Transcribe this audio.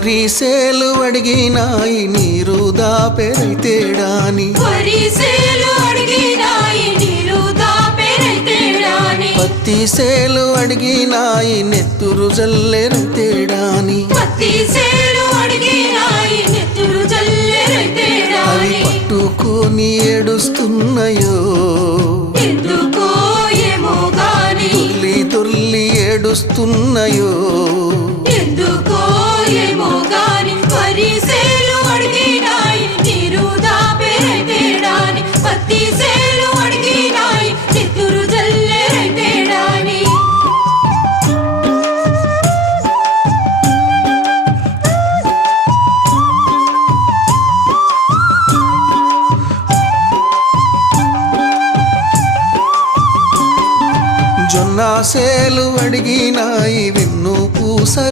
వరిసేలు అడిగినాయి నీరు దాపెరైతేడాని పత్తి సేలు అడిగినాయి నెత్తురు జల్లెరైతేడాని అవి పట్టుకొని ఏడుస్తున్నాయో దొర్లి దొర్లి ఏడుస్తున్నాయో జొన్న సేలు అడిగినాయి వెన్ను పూస